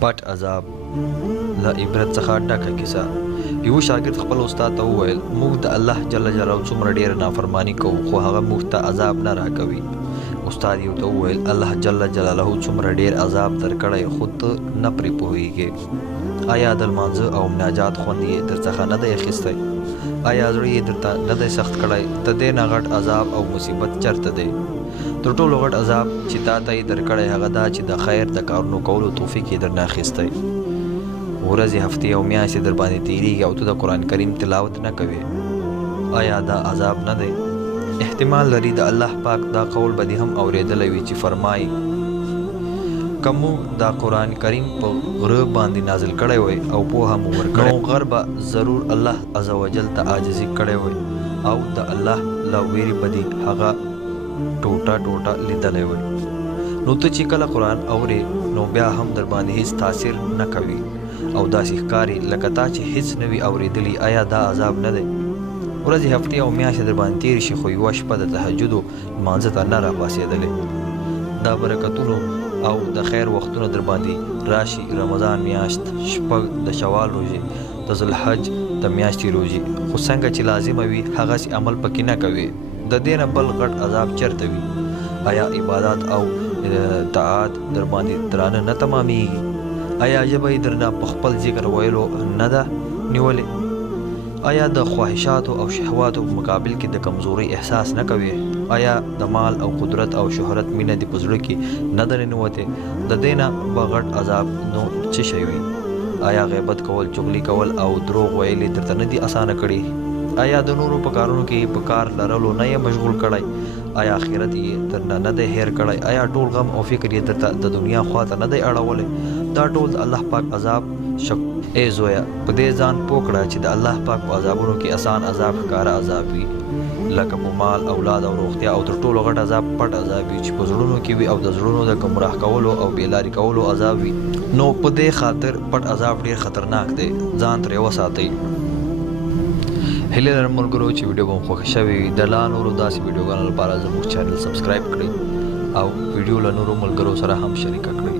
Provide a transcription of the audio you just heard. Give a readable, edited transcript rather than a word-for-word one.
پټ عذاب. له عبرت څخه ډکه کیسه. یو شاګرد خپل استاد ته وویل موږ د الله جل جلاله څومره ډېره نافرماني کوو خو هغه موږ ته عذاب نه راکوي. استاد یې ورته وویل الله جل جلاله څومره ډېر عذاب درکړی خو ته نه پرې پوهېږې. آیا د لمانځه او مناجات خوند یې درڅخه نه دی اخیستی؟ آیا زړه یې درته نه دی سخت کړی؟ د دې نه غټ عذاب او مصیبت چېرته دی؟ تر ټولو غټ عذاب چې تا ته یې درکړی هغه دا چې د خیر د کارونو کولو توفیق یې درنه اخیستی. ورځې هفتې او میاشتې در باندې تېرېږي او ته د قرآن کریم تلاوت نه کوې. آیا دا عذاب نه دی؟ احتمال لري د الله پاک دا قول به دې هم اورېدلی وي چې فرمایي که موږ دا قرآن کریم په غره باندې نازل کړی وی او پوهه مو ورکړی نو غر به ضرور الله عز وجل ته عاجزي کړی وی او د الله له ویرې به دې هغه ټوټه ټوټه لیدلی وی. نو ته چې کله قرآن اورې نو بیا هم در باندې هیڅ تاثیر نه کوي او داسې ښکاري لکه تا چې هیڅ نه وي اورېدلي. آیا دا عذاب نه دی؟ ورځې هفتې او میاشتې در باندې تېرې شي خو یوه شپه د تهجدو لمانځه ته نه راپاڅېدلې. دا برکتونو او د خیر وختونه در باندې راشي. رمضان میاشت، شپږ د شوال روژې، د ذوالحج د میاشتې روژې، خو څنګه چې لازمه وي هغسې عمل پکې نه کوي. د دې نه بل غټ عذاب چېرته وي؟ آیا عبادات او طاعات در باندې درانه نه تمامیږي؟ آیا ژبه یې درنه په خپل ذکر ویلو نه ده نیولې؟ آیا د خواهشاتو او شهواتو په مقابل کې د کمزورۍ احساس نه کوي؟ آیا د مال او قدرت او شهرت مینه دې په زړه کې نه ده ننوتې؟ د دې نه به غټ عذاب نو څه شی وي؟ آیا غیبت کول، چغلي کول او دروغ ویل یې درته نه دي اسانه کړي؟ آیا د نورو په کارونو کې په کار لرلو نه یې مشغول کړی؟ آیا آخرت یې درنه نه دی هیر کړی؟ آیا ټول غم او فکر یې درته د دنیا خواته نه دی اړولی؟ دا ټول د الله پاک عذاب ای زویه په دې ځان پوه کړه چې د الله پاک په عذابونو کې آسان عذاب ښکاره عذاب وي لکه په مال، اولاد او روغتیا، او تر ټولو غټ عذاب پټ عذاب وي چې په زړونو کې وي او د زړونو د ګمراه کولو او بېلارې کولو عذاب وي. نو په دې خاطر پټ عذاب ډېر خطرناک دی، ځان ترې وساتئ. هیله لرم ملګرو چې ویډیو به مو خوښه شوې وي. د لا نورو داسې ویډیوګانو لپاره زموږ چینل سبسکرایب کړئ او ویډیو له نورو ملګرو سره هم شریکه کړئ.